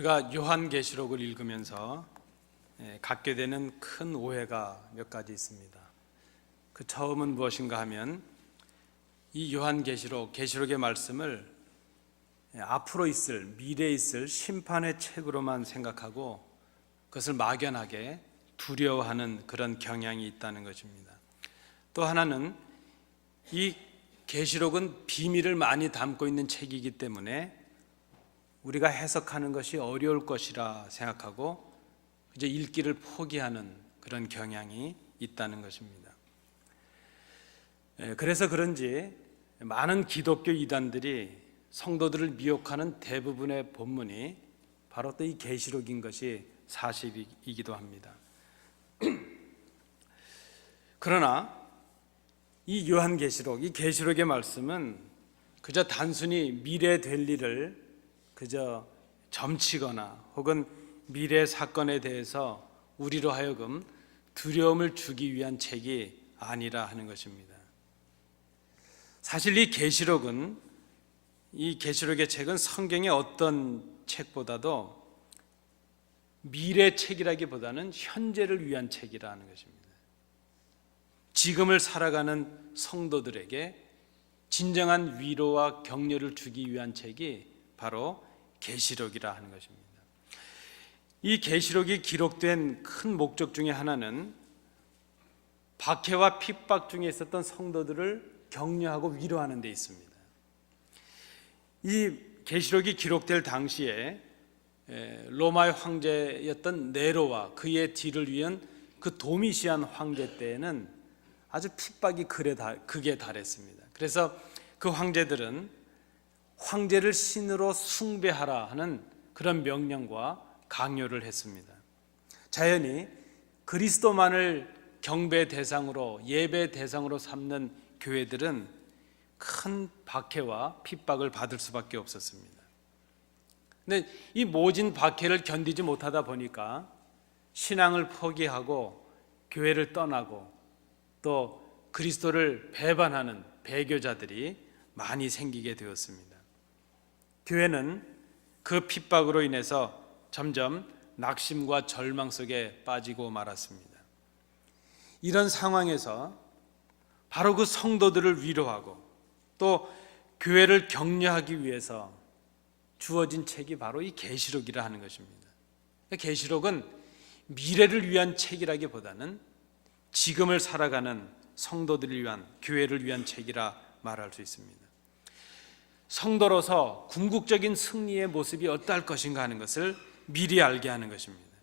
우리가 요한계시록을 읽으면서 갖게 되는 큰 오해가 몇 가지 있습니다. 그 처음은 무엇인가 하면 이 요한계시록, 계시록의 말씀을 앞으로 있을, 미래에 있을 심판의 책으로만 생각하고 그것을 막연하게 두려워하는 그런 경향이 있다는 것입니다. 또 하나는 이 계시록은 비밀을 많이 담고 있는 책이기 때문에 우리가 해석하는 것이 어려울 것이라 생각하고 이제 읽기를 포기하는 그런 경향이 있다는 것입니다. 그래서 그런지 많은 기독교 이단들이 성도들을 미혹하는 대부분의 본문이 바로 또 이 계시록인 것이 사실이기도 합니다. 그러나 이 요한계시록, 이 계시록의 말씀은 그저 단순히 미래에 될 일을 그저 점치거나 혹은 미래 사건에 대해서 우리로 하여금 두려움을 주기 위한 책이 아니라 하는 것입니다. 사실 이 계시록의 책은 성경의 어떤 책보다도 미래 책이라기보다는 현재를 위한 책이라는 것입니다. 지금을 살아가는 성도들에게 진정한 위로와 격려를 주기 위한 책이 바로 계시록이라 하는 것입니다. 이 계시록이 기록된 큰 목적 중에 하나는 박해와 핍박 중에 있었던 성도들을 격려하고 위로하는 데 있습니다. 이 계시록이 기록될 당시에 로마의 황제였던 네로와 그의 뒤를 이은 그 도미시안 황제 때에는 아주 핍박이 극에 달했습니다. 그래서 그 황제들은 황제를 신으로 숭배하라 하는 그런 명령과 강요를 했습니다. 자연히 그리스도만을 경배 대상으로, 예배 대상으로 삼는 교회들은 큰 박해와 핍박을 받을 수밖에 없었습니다. 근데 이 모진 박해를 견디지 못하다 보니까 신앙을 포기하고 교회를 떠나고 또 그리스도를 배반하는 배교자들이 많이 생기게 되었습니다. 교회는 그 핍박으로 인해서 점점 낙심과 절망 속에 빠지고 말았습니다. 이런 상황에서 바로 그 성도들을 위로하고 또 교회를 격려하기 위해서 주어진 책이 바로 이 계시록이라 하는 것입니다. 계시록은 미래를 위한 책이라기보다는 지금을 살아가는 성도들을 위한, 교회를 위한 책이라 말할 수 있습니다. 성도로서 궁극적인 승리의 모습이 어떠할 것인가 하는 것을 미리 알게 하는 것입니다.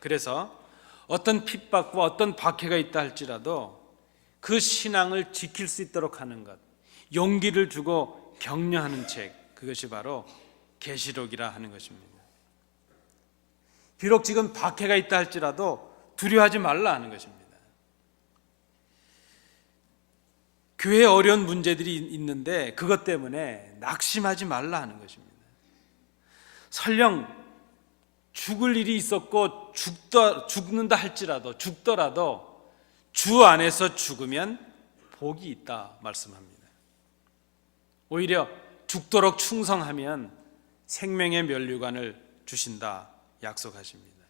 그래서 어떤 핍박과 어떤 박해가 있다 할지라도 그 신앙을 지킬 수 있도록 하는 것, 용기를 주고 격려하는 책, 그것이 바로 계시록이라 하는 것입니다. 비록 지금 박해가 있다 할지라도 두려워하지 말라 하는 것입니다. 교회에 어려운 문제들이 있는데 그것 때문에 낙심하지 말라 하는 것입니다. 설령 죽을 일이 있었고 죽는다 할지라도, 죽더라도 주 안에서 죽으면 복이 있다 말씀합니다. 오히려 죽도록 충성하면 생명의 면류관을 주신다 약속하십니다.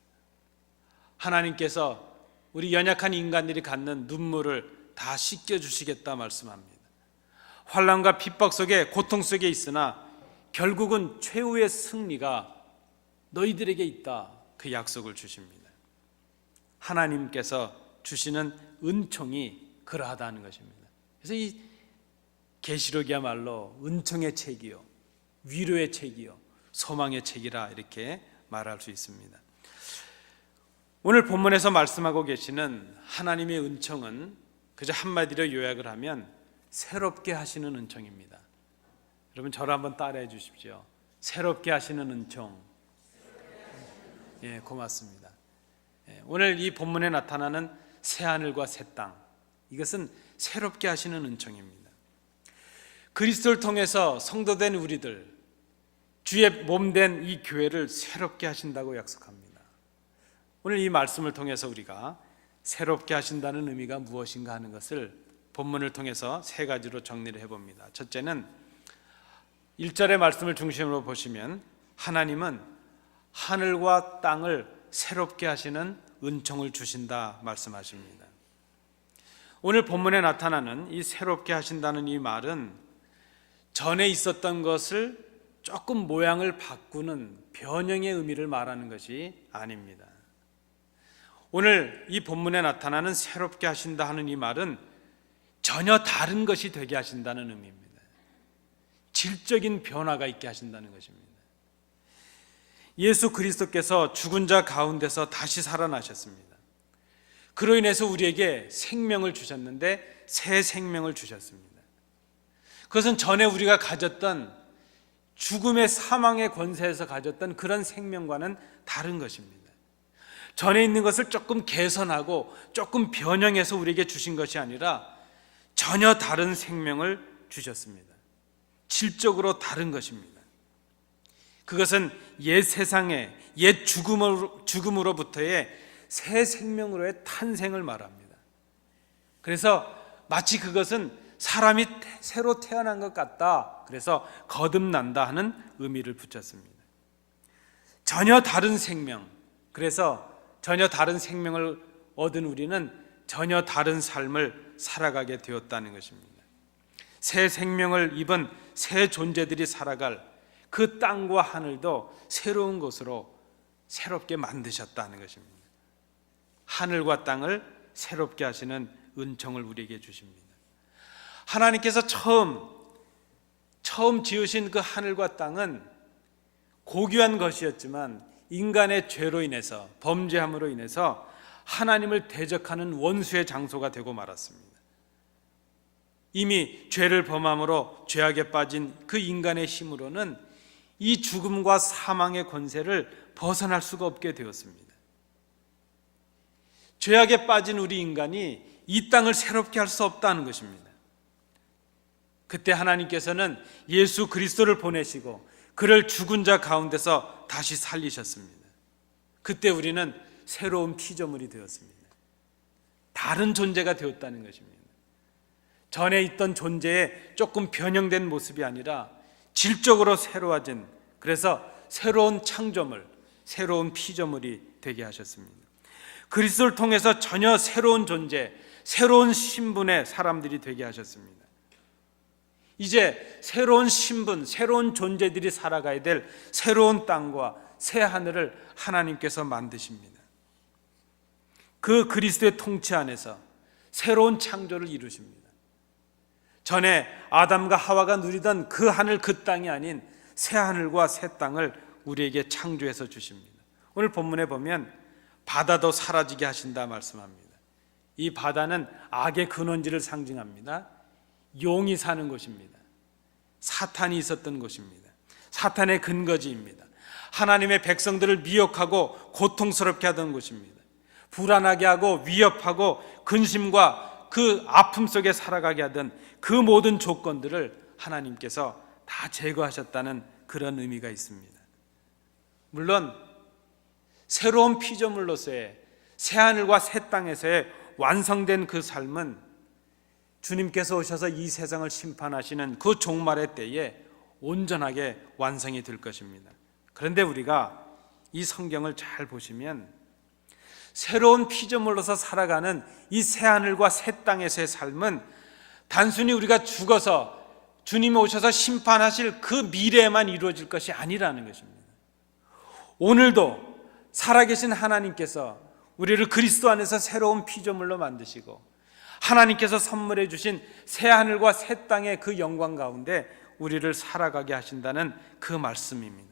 하나님께서 우리 연약한 인간들이 갖는 눈물을 다 씻겨주시겠다 말씀합니다. 환난과 핍박 속에, 고통 속에 있으나 결국은 최후의 승리가 너희들에게 있다, 그 약속을 주십니다. 하나님께서 주시는 은총이 그러하다는 것입니다. 그래서 이 계시록이야말로 은총의 책이요, 위로의 책이요, 소망의 책이라 이렇게 말할 수 있습니다. 오늘 본문에서 말씀하고 계시는 하나님의 은총은 그저 한마디로 요약을 하면 새롭게 하시는 은총입니다. 여러분 저를 한번 따라해 주십시오. 새롭게 하시는 은총. 예, 고맙습니다. 오늘 이 본문에 나타나는 새 하늘과 새 땅, 이것은 새롭게 하시는 은총입니다. 그리스도를 통해서 성도된 우리들, 주의 몸된 이 교회를 새롭게 하신다고 약속합니다. 오늘 이 말씀을 통해서 우리가 새롭게 하신다는 의미가 무엇인가 하는 것을 본문을 통해서 세 가지로 정리를 해봅니다. 첫째는 1절의 말씀을 중심으로 보시면 하나님은 하늘과 땅을 새롭게 하시는 은총을 주신다 말씀하십니다. 오늘 본문에 나타나는 이 새롭게 하신다는 이 말은 전에 있었던 것을 조금 모양을 바꾸는 변형의 의미를 말하는 것이 아닙니다. 오늘 이 본문에 나타나는 새롭게 하신다 하는 이 말은 전혀 다른 것이 되게 하신다는 의미입니다. 질적인 변화가 있게 하신다는 것입니다. 예수 그리스도께서 죽은 자 가운데서 다시 살아나셨습니다. 그로 인해서 우리에게 생명을 주셨는데 새 생명을 주셨습니다. 그것은 전에 우리가 가졌던 죽음의 사망의 권세에서 가졌던 그런 생명과는 다른 것입니다. 전에 있는 것을 조금 개선하고 조금 변형해서 우리에게 주신 것이 아니라 전혀 다른 생명을 주셨습니다. 질적으로 다른 것입니다. 그것은 옛 세상의 옛 죽음으로부터의 새 생명으로의 탄생을 말합니다. 그래서 마치 그것은 사람이 새로 태어난 것 같다, 그래서 거듭난다 하는 의미를 붙였습니다. 전혀 다른 생명, 그래서 전혀 다른 생명을 얻은 우리는 전혀 다른 삶을 살아가게 되었다는 것입니다. 새 생명을 입은 새 존재들이 살아갈 그 땅과 하늘도 새로운 것으로 새롭게 만드셨다는 것입니다. 하늘과 땅을 새롭게 하시는 은총을 우리에게 주십니다. 하나님께서 처음 지으신 그 하늘과 땅은 고귀한 것이었지만 인간의 죄로 인해서, 범죄함으로 인해서 하나님을 대적하는 원수의 장소가 되고 말았습니다. 이미 죄를 범함으로 죄악에 빠진 그 인간의 힘으로는 이 죽음과 사망의 권세를 벗어날 수가 없게 되었습니다. 죄악에 빠진 우리 인간이 이 땅을 새롭게 할 수 없다는 것입니다. 그때 하나님께서는 예수 그리스도를 보내시고 그를 죽은 자 가운데서 다시 살리셨습니다. 그때 우리는 새로운 피조물이 되었습니다. 다른 존재가 되었다는 것입니다. 전에 있던 존재의 조금 변형된 모습이 아니라 질적으로 새로워진, 그래서 새로운 창조물, 새로운 피조물이 되게 하셨습니다. 그리스도를 통해서 전혀 새로운 존재, 새로운 신분의 사람들이 되게 하셨습니다. 이제 새로운 신분, 새로운 존재들이 살아가야 될 새로운 땅과 새 하늘을 하나님께서 만드십니다. 그 그리스도의 통치 안에서 새로운 창조를 이루십니다. 전에 아담과 하와가 누리던 그 하늘, 그 땅이 아닌 새 하늘과 새 땅을 우리에게 창조해서 주십니다. 오늘 본문에 보면 바다도 사라지게 하신다 말씀합니다. 이 바다는 악의 근원지를 상징합니다. 용이 사는 곳입니다. 사탄이 있었던 곳입니다. 사탄의 근거지입니다. 하나님의 백성들을 미혹하고 고통스럽게 하던 곳입니다. 불안하게 하고 위협하고 근심과 그 아픔 속에 살아가게 하던 그 모든 조건들을 하나님께서 다 제거하셨다는 그런 의미가 있습니다. 물론 새로운 피조물로서의 새하늘과 새 땅에서의 완성된 그 삶은 주님께서 오셔서 이 세상을 심판하시는 그 종말의 때에 온전하게 완성이 될 것입니다. 그런데 우리가 이 성경을 잘 보시면 새로운 피조물로서 살아가는 이 새하늘과 새 땅에서의 삶은 단순히 우리가 죽어서 주님이 오셔서 심판하실 그 미래에만 이루어질 것이 아니라는 것입니다. 오늘도 살아계신 하나님께서 우리를 그리스도 안에서 새로운 피조물로 만드시고 하나님께서 선물해 주신 새하늘과 새 땅의 그 영광 가운데 우리를 살아가게 하신다는 그 말씀입니다.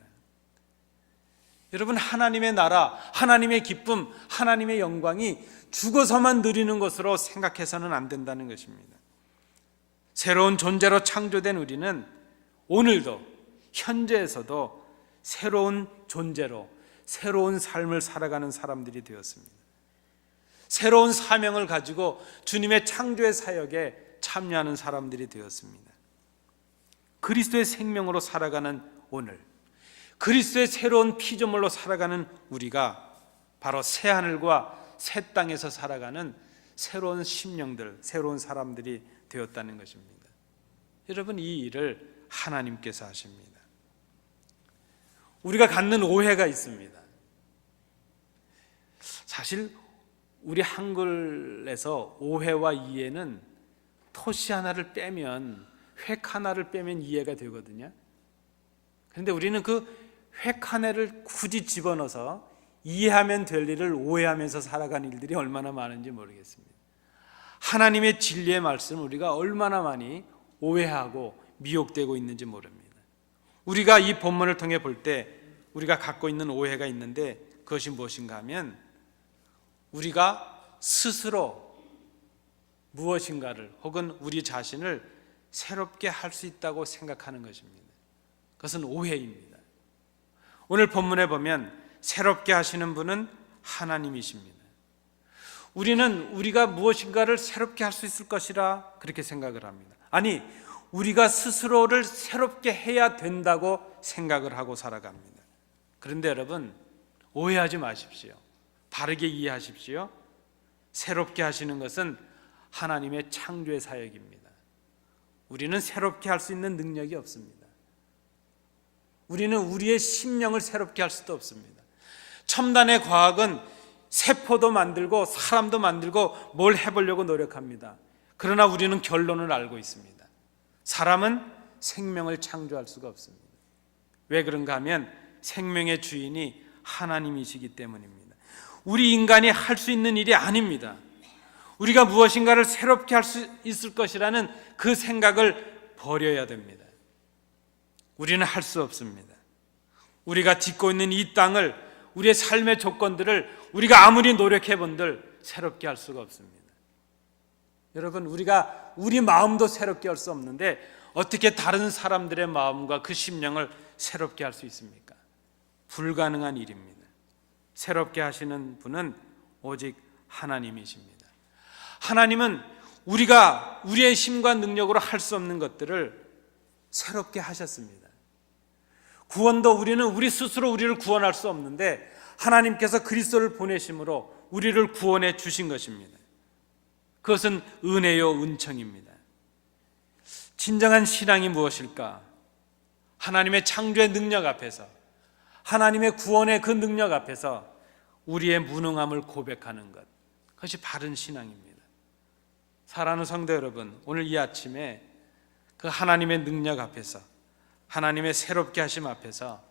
여러분, 하나님의 나라, 하나님의 기쁨, 하나님의 영광이 죽어서만 누리는 것으로 생각해서는 안 된다는 것입니다. 새로운 존재로 창조된 우리는 오늘도 현재에서도 새로운 존재로 새로운 삶을 살아가는 사람들이 되었습니다. 새로운 사명을 가지고 주님의 창조의 사역에 참여하는 사람들이 되었습니다. 그리스도의 생명으로 살아가는 오늘, 그리스도의 새로운 피조물로 살아가는 우리가 바로 새하늘과 새 땅에서 살아가는 새로운 심령들, 새로운 사람들이 되었다는 것입니다. 여러분, 이 일을 하나님께서 하십니다. 우리가 갖는 오해가 있습니다. 사실 우리 한글에서 오해와 이해는 토시 하나를 빼면, 획 하나를 빼면 이해가 되거든요. 그런데 우리는 그 획 하나를 굳이 집어넣어서 이해하면 될 일을 오해하면서 살아가는 일들이 얼마나 많은지 모르겠습니다. 하나님의 진리의 말씀을 우리가 얼마나 많이 오해하고 미혹되고 있는지 모릅니다. 우리가 이 본문을 통해 볼 때 우리가 갖고 있는 오해가 있는데, 그것이 무엇인가 하면 우리가 스스로 무엇인가를 혹은 우리 자신을 새롭게 할 수 있다고 생각하는 것입니다. 그것은 오해입니다. 오늘 본문에 보면 새롭게 하시는 분은 하나님이십니다. 우리는 우리가 무엇인가를 새롭게 할 수 있을 것이라 그렇게 생각을 합니다. 아니, 우리가 스스로를 새롭게 해야 된다고 생각을 하고 살아갑니다. 그런데 여러분, 오해하지 마십시오. 바르게 이해하십시오. 새롭게 하시는 것은 하나님의 창조의 사역입니다. 우리는 새롭게 할 수 있는 능력이 없습니다. 우리는 우리의 심령을 새롭게 할 수도 없습니다. 첨단의 과학은 세포도 만들고 사람도 만들고 뭘 해보려고 노력합니다. 그러나 우리는 결론을 알고 있습니다. 사람은 생명을 창조할 수가 없습니다. 왜 그런가 하면 생명의 주인이 하나님이시기 때문입니다. 우리 인간이 할 수 있는 일이 아닙니다. 우리가 무엇인가를 새롭게 할 수 있을 것이라는 그 생각을 버려야 됩니다. 우리는 할 수 없습니다. 우리가 딛고 있는 이 땅을, 우리의 삶의 조건들을 우리가 아무리 노력해 본들 새롭게 할 수가 없습니다. 여러분, 우리가 우리 마음도 새롭게 할 수 없는데 어떻게 다른 사람들의 마음과 그 심령을 새롭게 할 수 있습니까? 불가능한 일입니다. 새롭게 하시는 분은 오직 하나님이십니다. 하나님은 우리가 우리의 힘과 능력으로 할 수 없는 것들을 새롭게 하셨습니다. 구원도 우리는 우리 스스로 우리를 구원할 수 없는데 하나님께서 그리스도를 보내심으로 우리를 구원해 주신 것입니다. 그것은 은혜요 은총입니다. 진정한 신앙이 무엇일까? 하나님의 창조의 능력 앞에서, 하나님의 구원의 그 능력 앞에서 우리의 무능함을 고백하는 것, 그것이 바른 신앙입니다. 사랑하는 성도 여러분, 오늘 이 아침에 그 하나님의 능력 앞에서, 하나님의 새롭게 하심 앞에서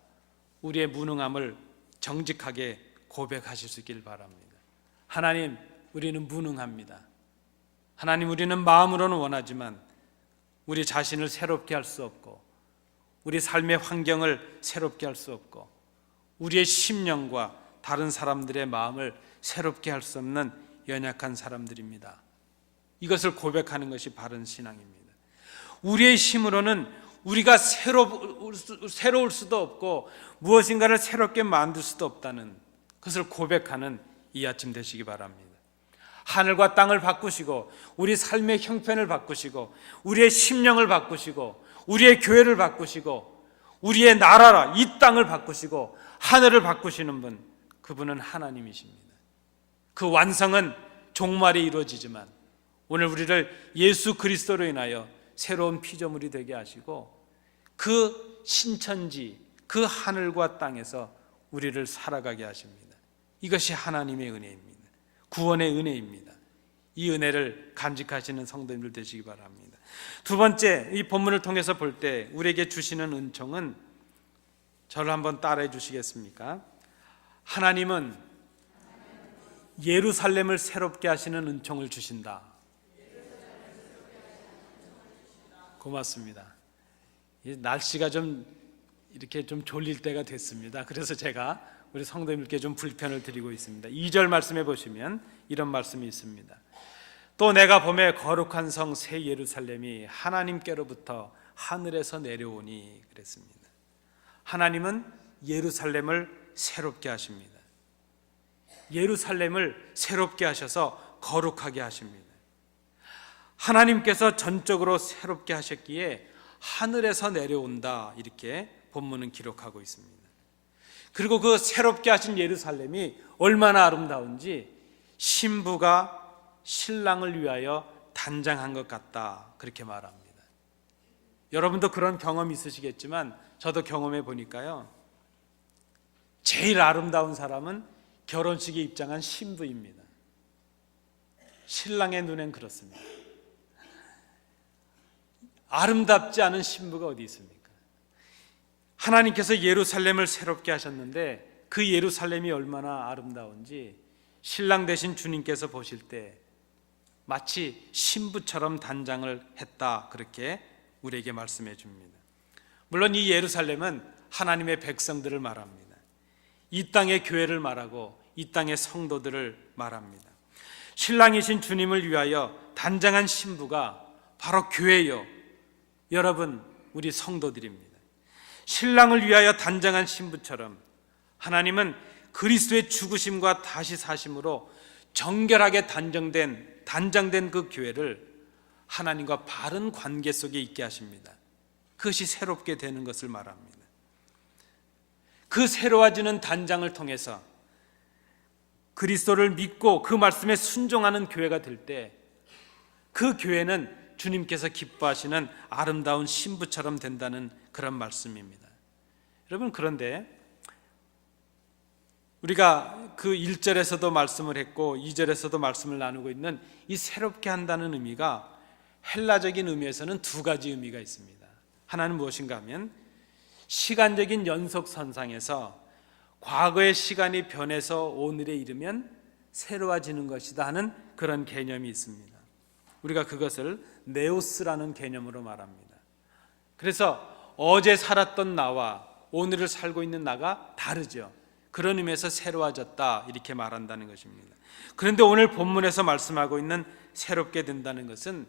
우리의 무능함을 정직하게 고백하실 수 있길 바랍니다. 하나님, 우리는 무능합니다. 하나님, 우리는 마음으로는 원하지만 우리 자신을 새롭게 할 수 없고, 우리 삶의 환경을 새롭게 할 수 없고, 우리의 심령과 다른 사람들의 마음을 새롭게 할 수 없는 연약한 사람들입니다. 이것을 고백하는 것이 바른 신앙입니다. 우리의 힘으로는 우리가 새로울 수도 없고 무엇인가를 새롭게 만들 수도 없다는 것을 고백하는 이 아침 되시기 바랍니다. 하늘과 땅을 바꾸시고 우리 삶의 형편을 바꾸시고 우리의 심령을 바꾸시고 우리의 교회를 바꾸시고 우리의 나라, 이 땅을 바꾸시고 하늘을 바꾸시는 분, 그분은 하나님이십니다. 그 완성은 종말에 이루어지지만 오늘 우리를 예수 그리스도로 인하여 새로운 피조물이 되게 하시고 그 신천지, 그 하늘과 땅에서 우리를 살아가게 하십니다. 이것이 하나님의 은혜입니다. 구원의 은혜입니다. 이 은혜를 간직하시는 성도님들 되시기 바랍니다. 두 번째, 이 본문을 통해서 볼 때 우리에게 주시는 은총은, 저를 한번 따라해 주시겠습니까? 하나님은 예루살렘을 새롭게 하시는 은총을 주신다. 고맙습니다. 날씨가 좀 이렇게 좀 졸릴 때가 됐습니다. 그래서 제가 우리 성도님들께 좀 불편을 드리고 있습니다. 2절 말씀해 보시면 이런 말씀이 있습니다. 또 내가 보매 거룩한 성 새 예루살렘이 하나님께로부터 하늘에서 내려오니, 그랬습니다. 하나님은 예루살렘을 새롭게 하십니다. 예루살렘을 새롭게 하셔서 거룩하게 하십니다. 하나님께서 전적으로 새롭게 하셨기에 하늘에서 내려온다, 이렇게 본문은 기록하고 있습니다. 그리고 그 새롭게 하신 예루살렘이 얼마나 아름다운지 신부가 신랑을 위하여 단장한 것 같다, 그렇게 말합니다. 여러분도 그런 경험 있으시겠지만 저도 경험해 보니까요, 제일 아름다운 사람은 결혼식에 입장한 신부입니다. 신랑의 눈엔 그렇습니다. 아름답지 않은 신부가 어디 있습니까? 하나님께서 예루살렘을 새롭게 하셨는데 그 예루살렘이 얼마나 아름다운지 신랑 되신 주님께서 보실 때 마치 신부처럼 단장을 했다, 그렇게 우리에게 말씀해 줍니다. 물론 이 예루살렘은 하나님의 백성들을 말합니다. 이 땅의 교회를 말하고 이 땅의 성도들을 말합니다. 신랑이신 주님을 위하여 단장한 신부가 바로 교회요, 여러분, 우리 성도들입니다. 신랑을 위하여 단장한 신부처럼 하나님은 그리스도의 죽으심과 다시 사심으로 정결하게 단장된 그 교회를 하나님과 바른 관계 속에 있게 하십니다. 그것이 새롭게 되는 것을 말합니다. 그 새로워지는 단장을 통해서 그리스도를 믿고 그 말씀에 순종하는 교회가 될 때 그 교회는 주님께서 기뻐하시는 아름다운 신부처럼 된다는 그런 말씀입니다. 여러분, 그런데 우리가 그 1절에서도 말씀을 했고 2절에서도 말씀을 나누고 있는 이 새롭게 한다는 의미가 헬라적인 의미에서는 두 가지 의미가 있습니다. 하나는 무엇인가 하면 시간적인 연속선상에서 과거의 시간이 변해서 오늘에 이르면 새로워지는 것이다 하는 그런 개념이 있습니다. 우리가 그것을 네오스라는 개념으로 말합니다. 그래서 어제 살았던 나와 오늘을 살고 있는 나가 다르죠. 그런 의미에서 새로워졌다, 이렇게 말한다는 것입니다. 그런데 오늘 본문에서 말씀하고 있는 새롭게 된다는 것은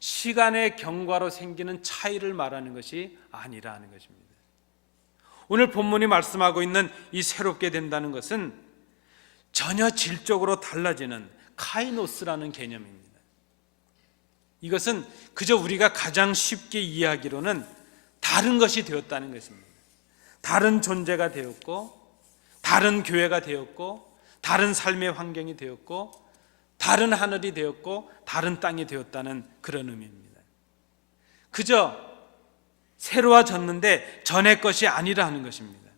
시간의 경과로 생기는 차이를 말하는 것이 아니라는 것입니다. 오늘 본문이 말씀하고 있는 이 새롭게 된다는 것은 전혀 질적으로 달라지는 카이노스라는 개념입니다. 이것은 그저 우리가 가장 쉽게 이해하기로는 다른 것이 되었다는 것입니다. 다른 존재가 되었고, 다른 교회가 되었고, 다른 삶의 환경이 되었고, 다른 하늘이 되었고, 다른 땅이 되었다는 그런 의미입니다. 그저 새로워졌는데 전의 것이 아니라 하는 것입니다.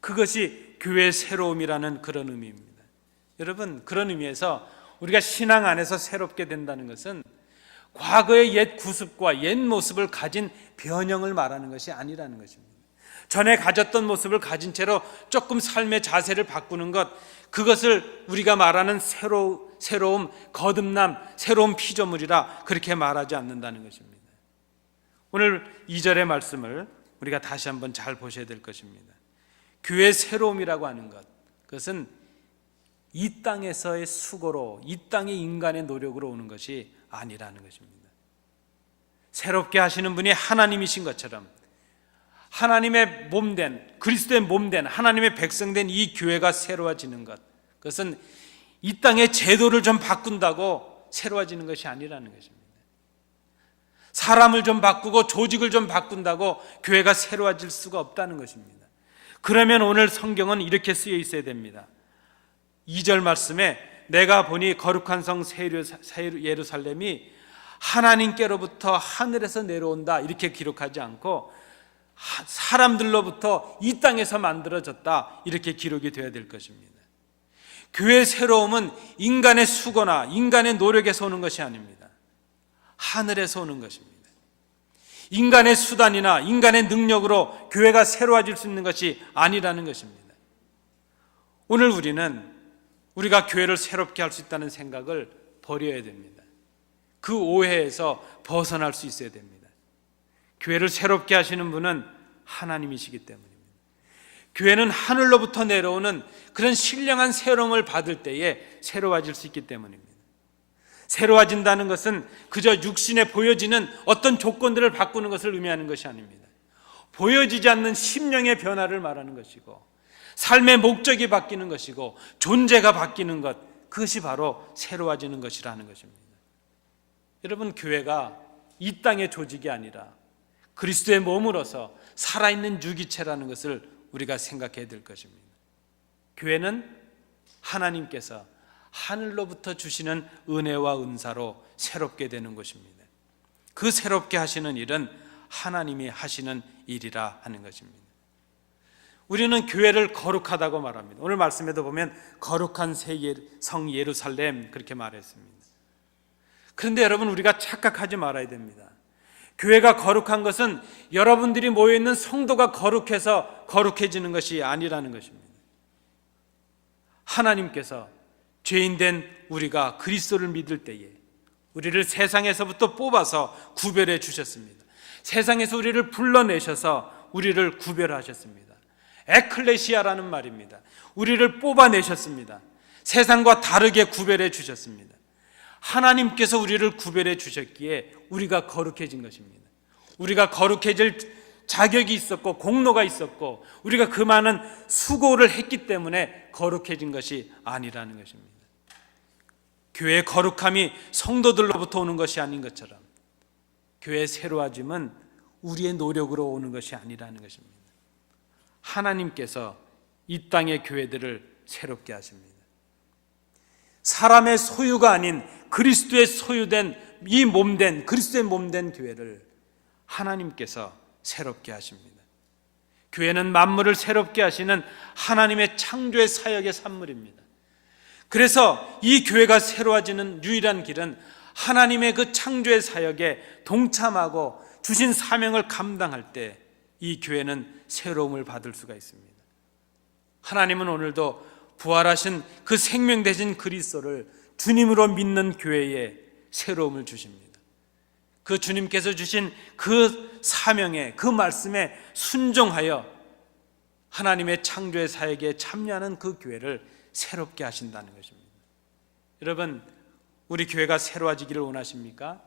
그것이 교회의 새로움이라는 그런 의미입니다. 여러분, 그런 의미에서 우리가 신앙 안에서 새롭게 된다는 것은 과거의 옛 구습과 옛 모습을 가진 변형을 말하는 것이 아니라는 것입니다. 전에 가졌던 모습을 가진 채로 조금 삶의 자세를 바꾸는 것, 그것을 우리가 말하는 새로움, 거듭남, 새로운 피조물이라 그렇게 말하지 않는다는 것입니다. 오늘 2절의 말씀을 우리가 다시 한번 잘 보셔야 될 것입니다. 교회의 새로움이라고 하는 것, 그것은 이 땅에서의 수고로, 이 땅의 인간의 노력으로 오는 것이 아니라는 것입니다. 새롭게 하시는 분이 하나님이신 것처럼 하나님의 몸된, 그리스도의 몸된, 하나님의 백성된 이 교회가 새로워지는 것, 그것은 이 땅의 제도를 좀 바꾼다고 새로워지는 것이 아니라는 것입니다. 사람을 좀 바꾸고 조직을 좀 바꾼다고 교회가 새로워질 수가 없다는 것입니다. 그러면 오늘 성경은 이렇게 쓰여 있어야 됩니다. 2절 말씀에 내가 보니 거룩한 성 예루살렘이 하나님께로부터 하늘에서 내려온다, 이렇게 기록하지 않고 사람들로부터 이 땅에서 만들어졌다, 이렇게 기록이 되어야 될 것입니다. 교회의 새로움은 인간의 수고나 인간의 노력에서 오는 것이 아닙니다. 하늘에서 오는 것입니다. 인간의 수단이나 인간의 능력으로 교회가 새로워질 수 있는 것이 아니라는 것입니다. 오늘 우리가 교회를 새롭게 할 수 있다는 생각을 버려야 됩니다. 그 오해에서 벗어날 수 있어야 됩니다. 교회를 새롭게 하시는 분은 하나님이시기 때문입니다. 교회는 하늘로부터 내려오는 그런 신령한 새로움을 받을 때에 새로워질 수 있기 때문입니다. 새로워진다는 것은 그저 육신에 보여지는 어떤 조건들을 바꾸는 것을 의미하는 것이 아닙니다. 보여지지 않는 심령의 변화를 말하는 것이고, 삶의 목적이 바뀌는 것이고, 존재가 바뀌는 것, 그것이 바로 새로워지는 것이라는 것입니다. 여러분, 교회가 이 땅의 조직이 아니라 그리스도의 몸으로서 살아있는 유기체라는 것을 우리가 생각해야 될 것입니다. 교회는 하나님께서 하늘로부터 주시는 은혜와 은사로 새롭게 되는 것입니다. 그 새롭게 하시는 일은 하나님이 하시는 일이라 하는 것입니다. 우리는 교회를 거룩하다고 말합니다. 오늘 말씀에도 보면 거룩한 성 예루살렘 그렇게 말했습니다. 그런데 여러분, 우리가 착각하지 말아야 됩니다. 교회가 거룩한 것은 여러분들이 모여있는 성도가 거룩해서 거룩해지는 것이 아니라는 것입니다. 하나님께서 죄인된 우리가 그리스도를 믿을 때에 우리를 세상에서부터 뽑아서 구별해 주셨습니다. 세상에서 우리를 불러내셔서 우리를 구별하셨습니다. 에클레시아라는 말입니다. 우리를 뽑아내셨습니다. 세상과 다르게 구별해 주셨습니다. 하나님께서 우리를 구별해 주셨기에 우리가 거룩해진 것입니다. 우리가 거룩해질 자격이 있었고 공로가 있었고 우리가 그 많은 수고를 했기 때문에 거룩해진 것이 아니라는 것입니다. 교회의 거룩함이 성도들로부터 오는 것이 아닌 것처럼 교회의 새로워짐은 우리의 노력으로 오는 것이 아니라는 것입니다. 하나님께서 이 땅의 교회들을 새롭게 하십니다. 사람의 소유가 아닌 그리스도의 소유된 이 몸된 그리스도의 몸된 교회를 하나님께서 새롭게 하십니다. 교회는 만물을 새롭게 하시는 하나님의 창조의 사역의 산물입니다. 그래서 이 교회가 새로워지는 유일한 길은 하나님의 그 창조의 사역에 동참하고 주신 사명을 감당할 때 이 교회는 새로움을 받을 수가 있습니다. 하나님은 오늘도 부활하신 그 생명 되신 그리스도를 주님으로 믿는 교회에 새로움을 주십니다. 그 주님께서 주신 그 사명에 그 말씀에 순종하여 하나님의 창조의 사역에 참여하는 그 교회를 새롭게 하신다는 것입니다. 여러분, 우리 교회가 새로워지기를 원하십니까?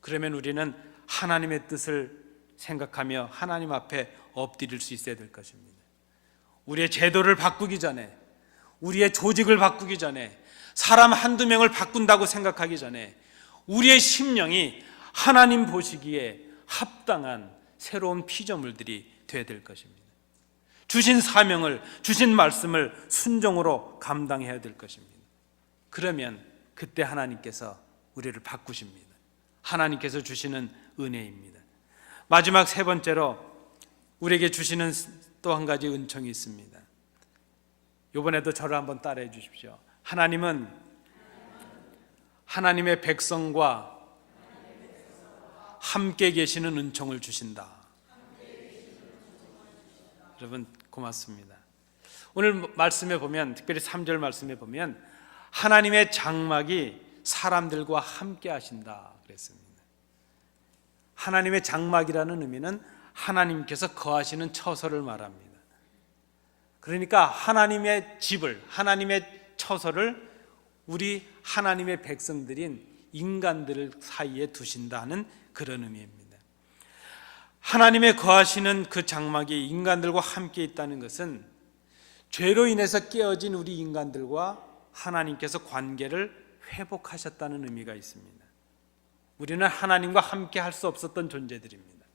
그러면 우리는 하나님의 뜻을 생각하며 하나님 앞에 엎드릴 수 있어야 될 것입니다. 우리의 제도를 바꾸기 전에, 우리의 조직을 바꾸기 전에, 사람 한두 명을 바꾼다고 생각하기 전에 우리의 심령이 하나님 보시기에 합당한 새로운 피조물들이 되어야 될 것입니다. 주신 사명을, 주신 말씀을 순종으로 감당해야 될 것입니다. 그러면 그때 하나님께서 우리를 바꾸십니다. 하나님께서 주시는 은혜입니다. 마지막 세 번째로 우리에게 주시는 또 한 가지 은총이 있습니다. 이번에도 저를 한번 따라해 주십시오. 하나님은 하나님의 백성과 함께 계시는 은총을 주신다. 여러분 고맙습니다. 오늘 말씀에 보면, 특별히 3절 말씀에 보면 하나님의 장막이 사람들과 함께 하신다 그랬습니다. 하나님의 장막이라는 의미는 하나님께서 거하시는 처소를 말합니다. 그러니까 하나님의 집을, 하나님의 처소를 우리 하나님의 백성들인 인간들 사이에 두신다는 그런 의미입니다. 하나님의 거하시는 그 장막이 인간들과 함께 있다는 것은 죄로 인해서 깨어진 우리 인간들과 하나님께서 관계를 회복하셨다는 의미가 있습니다. 우리는 하나님과 함께 할 수 없었던 존재들입니다.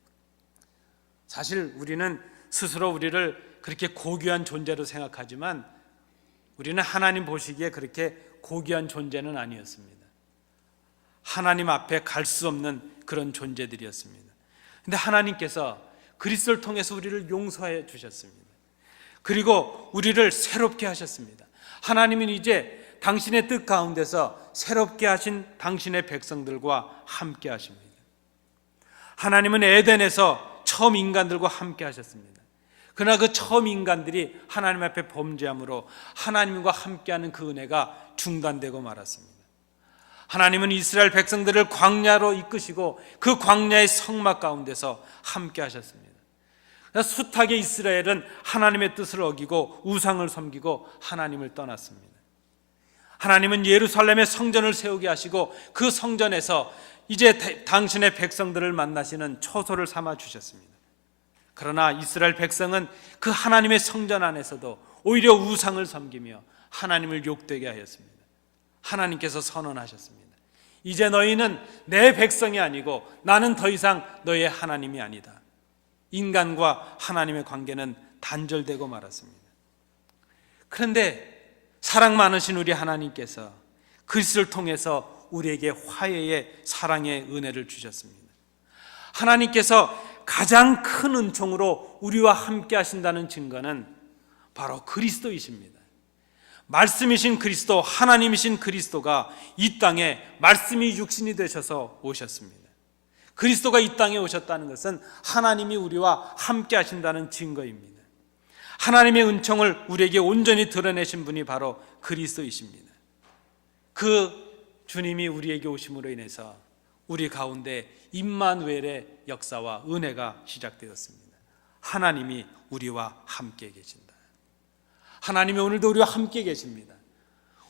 사실 우리는 스스로 우리를 그렇게 고귀한 존재로 생각하지만 우리는 하나님 보시기에 그렇게 고귀한 존재는 아니었습니다. 하나님 앞에 갈 수 없는 그런 존재들이었습니다. 그런데 하나님께서 그리스도를 통해서 우리를 용서해 주셨습니다. 그리고 우리를 새롭게 하셨습니다. 하나님은 이제 당신의 뜻 가운데서 새롭게 하신 당신의 백성들과 함께 하십니다. 하나님은 에덴에서 처음 인간들과 함께 하셨습니다. 그러나 그 처음 인간들이 하나님 앞에 범죄함으로 하나님과 함께하는 그 은혜가 중단되고 말았습니다. 하나님은 이스라엘 백성들을 광야로 이끄시고 그 광야의 성막 가운데서 함께 하셨습니다. 숱하게 이스라엘은 하나님의 뜻을 어기고 우상을 섬기고 하나님을 떠났습니다. 하나님은 예루살렘에 성전을 세우게 하시고 그 성전에서 이제 당신의 백성들을 만나시는 처소를 삼아 주셨습니다. 그러나 이스라엘 백성은 그 하나님의 성전 안에서도 오히려 우상을 섬기며 하나님을 욕되게 하였습니다. 하나님께서 선언하셨습니다. 이제 너희는 내 백성이 아니고 나는 더 이상 너희의 하나님이 아니다. 인간과 하나님의 관계는 단절되고 말았습니다. 그런데 사랑 많으신 우리 하나님께서 그리스도를 통해서 우리에게 화해의 사랑의 은혜를 주셨습니다. 하나님께서 가장 큰 은총으로 우리와 함께 하신다는 증거는 바로 그리스도이십니다. 말씀이신 그리스도, 하나님이신 그리스도가 이 땅에 말씀이 육신이 되셔서 오셨습니다. 그리스도가 이 땅에 오셨다는 것은 하나님이 우리와 함께 하신다는 증거입니다. 하나님의 은총을 우리에게 온전히 드러내신 분이 바로 그리스도이십니다. 그 주님이 우리에게 오심으로 인해서 우리 가운데 임마누엘의 역사와 은혜가 시작되었습니다. 하나님이 우리와 함께 계신다. 하나님이 오늘도 우리와 함께 계십니다.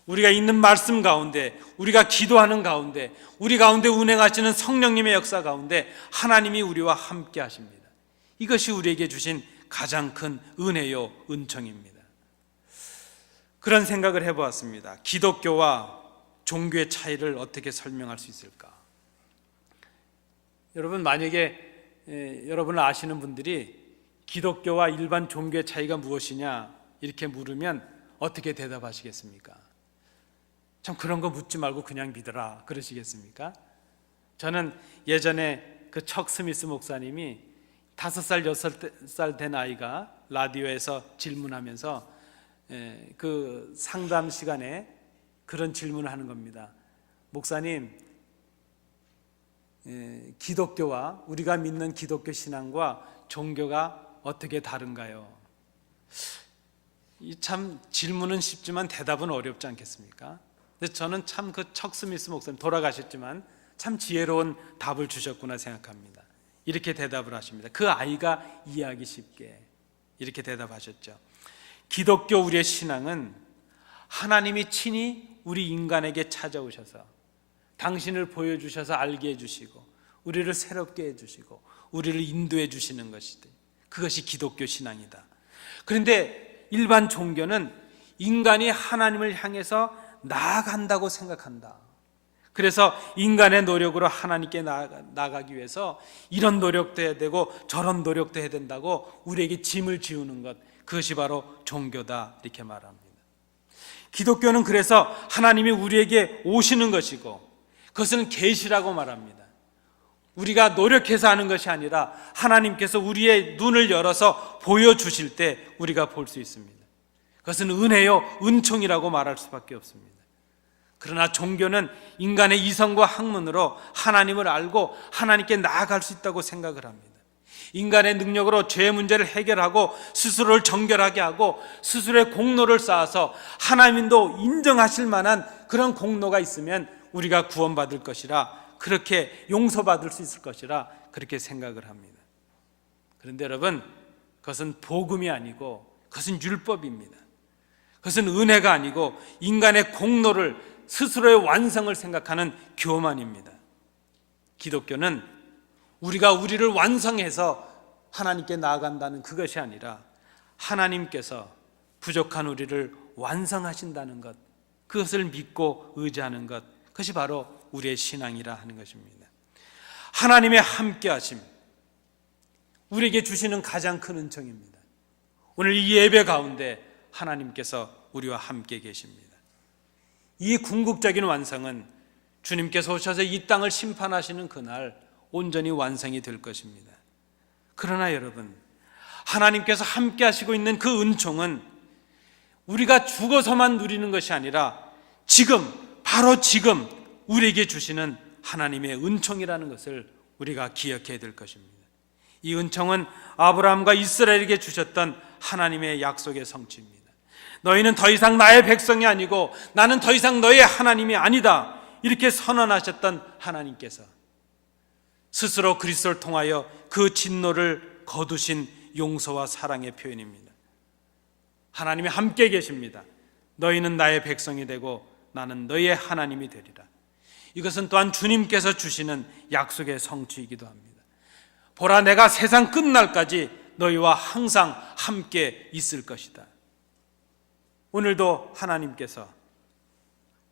우리가 있는 말씀 가운데, 우리가 기도하는 가운데, 우리 가운데 운행하시는 성령님의 역사 가운데 하나님이 우리와 함께 하십니다. 이것이 우리에게 주신 가장 큰 은혜요 은총입니다. 그런 생각을 해보았습니다. 기독교와 종교의 차이를 어떻게 설명할 수 있을까? 여러분, 만약에 여러분을 아시는 분들이 기독교와 일반 종교의 차이가 무엇이냐 이렇게 물으면 어떻게 대답하시겠습니까? 참 그런 거 묻지 말고 그냥 믿어라 그러시겠습니까? 저는 예전에 그 척 스미스 목사님이 5살, 6살 된 아이가 라디오에서 질문하면서 그 상담 시간에 그런 질문을 하는 겁니다. 목사님, 기독교와 우리가 믿는 기독교 신앙과 종교가 어떻게 다른가요? 참 질문은 쉽지만 대답은 어렵지 않겠습니까? 근데 저는 참 그 척 스미스 목사님 돌아가셨지만 참 지혜로운 답을 주셨구나 생각합니다. 이렇게 대답을 하십니다. 그 아이가 이해하기 쉽게 이렇게 대답하셨죠. 기독교 우리의 신앙은 하나님이 친히 우리 인간에게 찾아오셔서 당신을 보여주셔서 알게 해주시고 우리를 새롭게 해주시고 우리를 인도해 주시는 것이다. 그것이 기독교 신앙이다. 그런데 일반 종교는 인간이 하나님을 향해서 나아간다고 생각한다. 그래서 인간의 노력으로 하나님께 나아가기 위해서 이런 노력도 해야 되고 저런 노력도 해야 된다고 우리에게 짐을 지우는 것, 그것이 바로 종교다 이렇게 말합니다. 기독교는 그래서 하나님이 우리에게 오시는 것이고 그것은 계시라고 말합니다. 우리가 노력해서 하는 것이 아니라 하나님께서 우리의 눈을 열어서 보여주실 때 우리가 볼 수 있습니다. 그것은 은혜요 은총이라고 말할 수밖에 없습니다. 그러나 종교는 인간의 이성과 학문으로 하나님을 알고 하나님께 나아갈 수 있다고 생각을 합니다. 인간의 능력으로 죄의 문제를 해결하고 스스로를 정결하게 하고 스스로의 공로를 쌓아서 하나님도 인정하실 만한 그런 공로가 있으면 우리가 구원받을 것이라, 그렇게 용서받을 수 있을 것이라 그렇게 생각을 합니다. 그런데 여러분, 그것은 복음이 아니고 그것은 율법입니다. 그것은 은혜가 아니고 인간의 공로를, 스스로의 완성을 생각하는 교만입니다. 기독교는 우리가 우리를 완성해서 하나님께 나아간다는 그것이 아니라 하나님께서 부족한 우리를 완성하신다는 것, 그것을 믿고 의지하는 것, 그것이 바로 우리의 신앙이라 하는 것입니다. 하나님의 함께하심, 우리에게 주시는 가장 큰 은총입니다. 오늘 이 예배 가운데 하나님께서 우리와 함께 계십니다. 이 궁극적인 완성은 주님께서 오셔서 이 땅을 심판하시는 그날 온전히 완성이 될 것입니다. 그러나 여러분, 하나님께서 함께 하시고 있는 그 은총은 우리가 죽어서만 누리는 것이 아니라 지금, 바로 지금 우리에게 주시는 하나님의 은총이라는 것을 우리가 기억해야 될 것입니다. 이 은총은 아브라함과 이스라엘에게 주셨던 하나님의 약속의 성취입니다. 너희는 더 이상 나의 백성이 아니고 나는 더 이상 너의 하나님이 아니다, 이렇게 선언하셨던 하나님께서 스스로 그리스도를 통하여 그 진노를 거두신 용서와 사랑의 표현입니다. 하나님이 함께 계십니다. 너희는 나의 백성이 되고 나는 너희의 하나님이 되리라. 이것은 또한 주님께서 주시는 약속의 성취이기도 합니다. 보라, 내가 세상 끝날까지 너희와 항상 함께 있을 것이다. 오늘도 하나님께서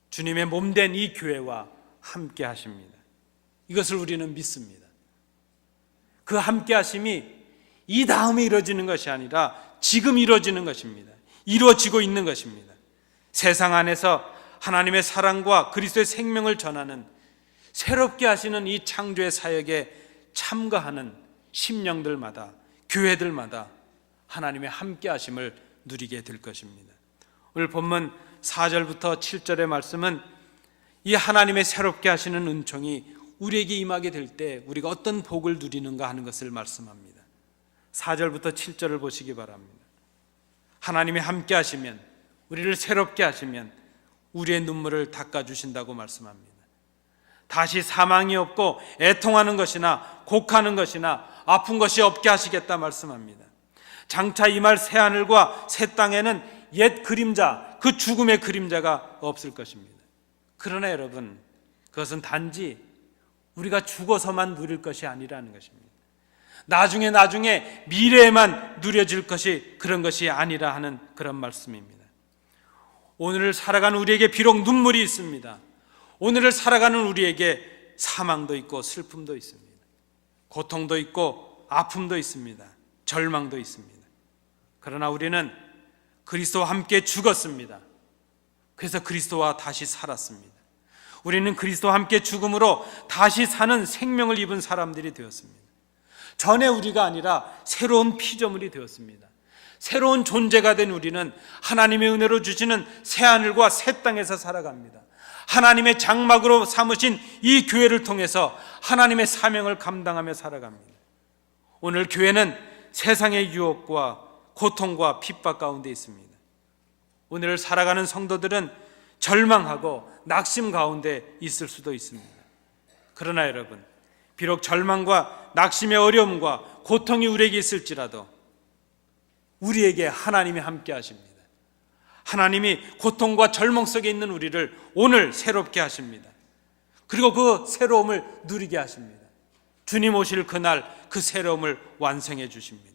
주님의 몸된 이 교회와 함께 하십니다. 이것을 우리는 믿습니다. 그 함께 하심이 이 다음에 이루어지는 것이 아니라 지금 이루어지는 것입니다. 이루어지고 있는 것입니다. 세상 안에서 하나님의 사랑과 그리스도의 생명을 전하는, 새롭게 하시는 이 창조의 사역에 참가하는 심령들마다, 교회들마다 하나님의 함께 하심을 누리게 될 것입니다. 오늘 본문 4절부터 7절의 말씀은 이 하나님의 새롭게 하시는 은총이 우리에게 임하게 될 때 우리가 어떤 복을 누리는가 하는 것을 말씀합니다. 4절부터 7절을 보시기 바랍니다. 하나님이 함께 하시면, 우리를 새롭게 하시면 우리의 눈물을 닦아주신다고 말씀합니다. 다시 사망이 없고 애통하는 것이나 곡하는 것이나 아픈 것이 없게 하시겠다 말씀합니다. 장차 임할 새하늘과 새 땅에는 옛 그림자, 그 죽음의 그림자가 없을 것입니다. 그러나 여러분, 그것은 단지 우리가 죽어서만 누릴 것이 아니라는 것입니다. 나중에 미래에만 누려질 것이 그런 것이 아니라 하는 그런 말씀입니다. 오늘을 살아가는 우리에게 비록 눈물이 있습니다. 오늘을 살아가는 우리에게 사망도 있고 슬픔도 있습니다. 고통도 있고 아픔도 있습니다. 절망도 있습니다. 그러나 우리는 그리스도와 함께 죽었습니다. 그래서 그리스도와 다시 살았습니다. 우리는 그리스도와 함께 죽음으로 다시 사는 생명을 입은 사람들이 되었습니다. 전에 우리가 아니라 새로운 피조물이 되었습니다. 새로운 존재가 된 우리는 하나님의 은혜로 주시는 새하늘과 새 땅에서 살아갑니다. 하나님의 장막으로 삼으신 이 교회를 통해서 하나님의 사명을 감당하며 살아갑니다. 오늘 교회는 세상의 유혹과 고통과 핍박 가운데 있습니다. 오늘 살아가는 성도들은 절망하고 낙심 가운데 있을 수도 있습니다. 그러나 여러분, 비록 절망과 낙심의 어려움과 고통이 우리에게 있을지라도 우리에게 하나님이 함께 하십니다. 하나님이 고통과 절망 속에 있는 우리를 오늘 새롭게 하십니다. 그리고 그 새로움을 누리게 하십니다. 주님 오실 그날 그 새로움을 완성해 주십니다.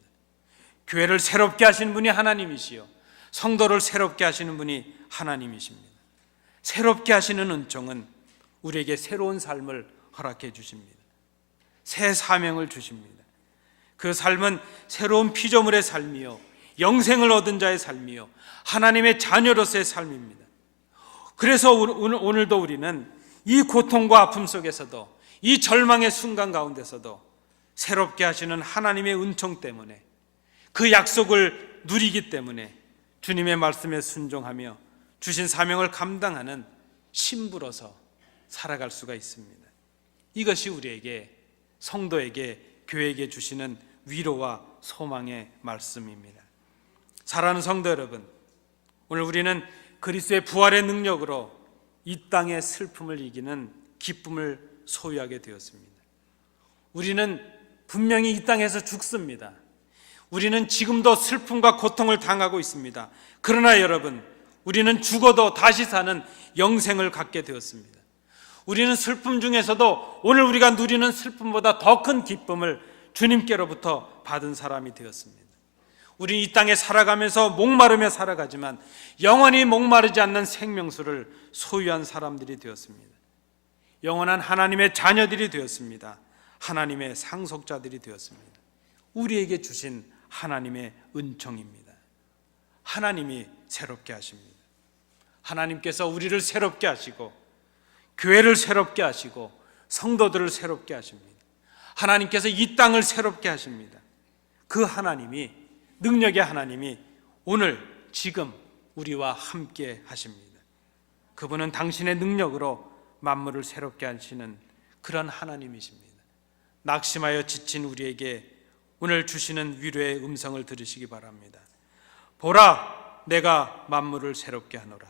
교회를 새롭게 하시는 분이 하나님이시요, 성도를 새롭게 하시는 분이 하나님이십니다. 새롭게 하시는 은총은 우리에게 새로운 삶을 허락해 주십니다. 새 사명을 주십니다. 그 삶은 새로운 피조물의 삶이요, 영생을 얻은 자의 삶이요, 하나님의 자녀로서의 삶입니다. 그래서 오늘도 우리는 이 고통과 아픔 속에서도, 이 절망의 순간 가운데서도 새롭게 하시는 하나님의 은총 때문에, 그 약속을 누리기 때문에 주님의 말씀에 순종하며 주신 사명을 감당하는 신부로서 살아갈 수가 있습니다. 이것이 우리에게, 성도에게, 교회에게 주시는 위로와 소망의 말씀입니다. 사랑하는 성도 여러분, 오늘 우리는 그리스도의 부활의 능력으로 이 땅의 슬픔을 이기는 기쁨을 소유하게 되었습니다. 우리는 분명히 이 땅에서 죽습니다. 우리는 지금도 슬픔과 고통을 당하고 있습니다. 그러나 여러분, 우리는 죽어도 다시 사는 영생을 갖게 되었습니다. 우리는 슬픔 중에서도 오늘 우리가 누리는 슬픔보다 더 큰 기쁨을 주님께로부터 받은 사람이 되었습니다. 우리는 이 땅에 살아가면서 목마르며 살아가지만 영원히 목마르지 않는 생명수를 소유한 사람들이 되었습니다. 영원한 하나님의 자녀들이 되었습니다. 하나님의 상속자들이 되었습니다. 우리에게 주신 하나님의 은총입니다. 하나님이 새롭게 하십니다. 하나님께서 우리를 새롭게 하시고 교회를 새롭게 하시고 성도들을 새롭게 하십니다. 하나님께서 이 땅을 새롭게 하십니다. 그 하나님이, 능력의 하나님이 오늘 지금 우리와 함께 하십니다. 그분은 당신의 능력으로 만물을 새롭게 하시는 그런 하나님이십니다. 낙심하여 지친 우리에게 오늘 주시는 위로의 음성을 들으시기 바랍니다. 보라, 내가 만물을 새롭게 하노라.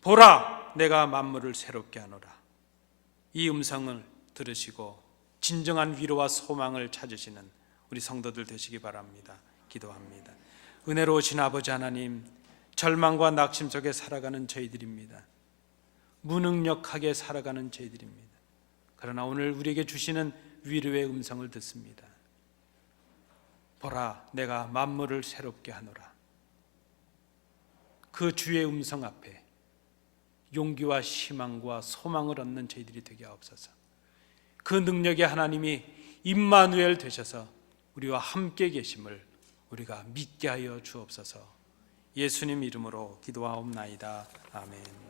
보라, 내가 만물을 새롭게 하노라. 이 음성을 들으시고 진정한 위로와 소망을 찾으시는 우리 성도들 되시기 바랍니다. 기도합니다. 은혜로우신 아버지 하나님, 절망과 낙심 속에 살아가는 저희들입니다. 무능력하게 살아가는 저희들입니다. 그러나 오늘 우리에게 주시는 위로의 음성을 듣습니다. 보라, 내가 만물을 새롭게 하노라. 그 주의 음성 앞에 용기와 희망과 소망을 얻는 저희들이 되게 하옵소서. 그 능력의 하나님이 임마누엘 되셔서 우리와 함께 계심을 우리가 믿게 하여 주옵소서. 예수님 이름으로 기도하옵나이다. 아멘.